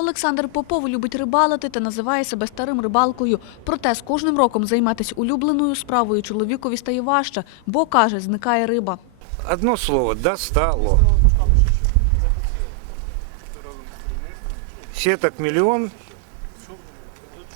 Олександр Попов любить рибалити та називає себе старим рибалкою. Проте з кожним роком займатися улюбленою справою чоловікові стає важче, бо каже, зникає риба. Одно слово – достало. Сеток миллион,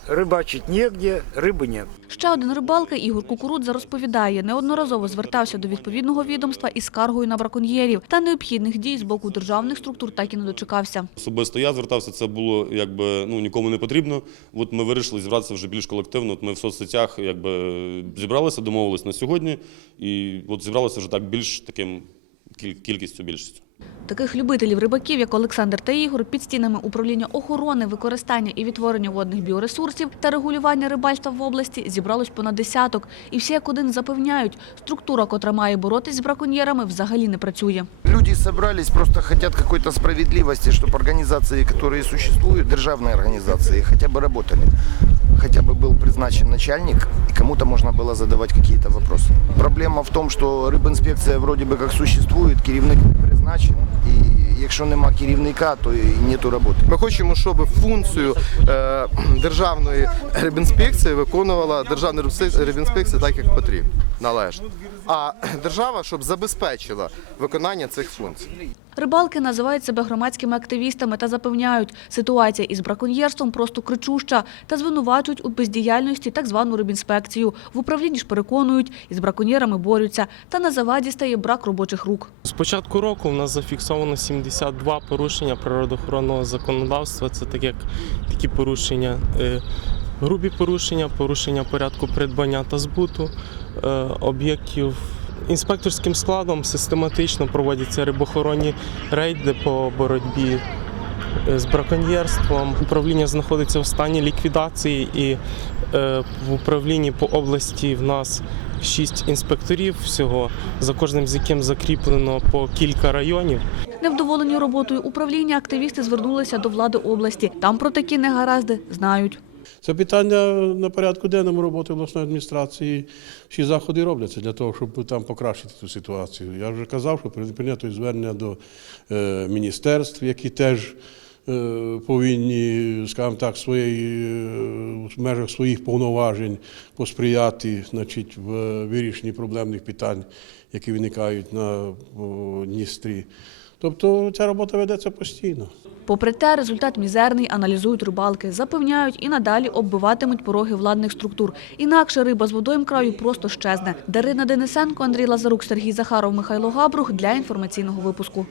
рыбачить негде, рыбы нет. Ще один рибалка Ігор Кукурудза розповідає, неодноразово звертався до відповідного відомства із скаргою на браконьєрів та необхідних дій з боку державних структур так і не дочекався. Особисто я звертався, це було якби ну нікому не потрібно. От ми вирішили зібратися вже більш колективно. От ми в соцсетях якби зібралися, домовились на сьогодні, і от зібралися вже так більш таким кіль- кількістю більшістю. Таких любителів рибаків, як Олександр та Ігор, під стінами управління охорони, використання і відтворення водних біоресурсів та регулювання рибальства в області зібралось понад десяток. І всі як один запевняють, структура, котра має боротись з браконьєрами, взагалі не працює. Люди собрались, просто хотят какой-то справедливости, чтобы организации, которые существуют, державные организации, хотя бы работали. Хотя бы был призначен начальник, и кому-то можно было задавать какие-то вопросы. Проблема в том, что рибінспекція вроде бы как существует, керівник не і якщо нема керівника, то і нету роботи. Ми хочемо, щоб функцію е, державної рибінспекції виконувала державна рибінспекція так, як потрібно, належно. А держава, щоб забезпечила виконання цих функцій. Рибалки називають себе громадськими активістами та запевняють, ситуація із браконьєрством просто кричуща та звинувачують у бездіяльності так звану рибінспекцію. В управлінні ж переконують, із браконьєрами борються, та на заваді стає брак робочих рук. З початку року у нас зафіксовано 72 порушення природоохоронного законодавства. Це так як такі порушення, е, грубі порушення, порушення порядку придбання та збуту е, об'єктів. Інспекторським складом систематично проводяться рибохоронні рейди по боротьбі е, з браконьєрством. Управління знаходиться в стані ліквідації і е, в управлінні по області в нас шість інспекторів всього, за кожним з яким закріплено по кілька районів. Невдоволені роботою управління активісти звернулися до влади області. Там про такі негаразди знають. Це питання на порядку денному роботи обласної адміністрації. Всі заходи робляться для того, щоб там покращити цю ситуацію. Я вже казав, що прийнято звернення до е, міністерств, які теж повинні, скажімо так, своєї, е, в межах своїх повноважень посприяти значить, в вирішенні проблемних питань, які виникають на Дністрі. Тобто ця робота ведеться постійно. Попри те, результат мізерний, аналізують рибалки. Запевняють, і надалі оббиватимуть пороги владних структур. Інакше риба з водойм краю просто щезне. Дарина Денисенко, Андрій Лазарук, Сергій Захаров, Михайло Габрух для інформаційного випуску.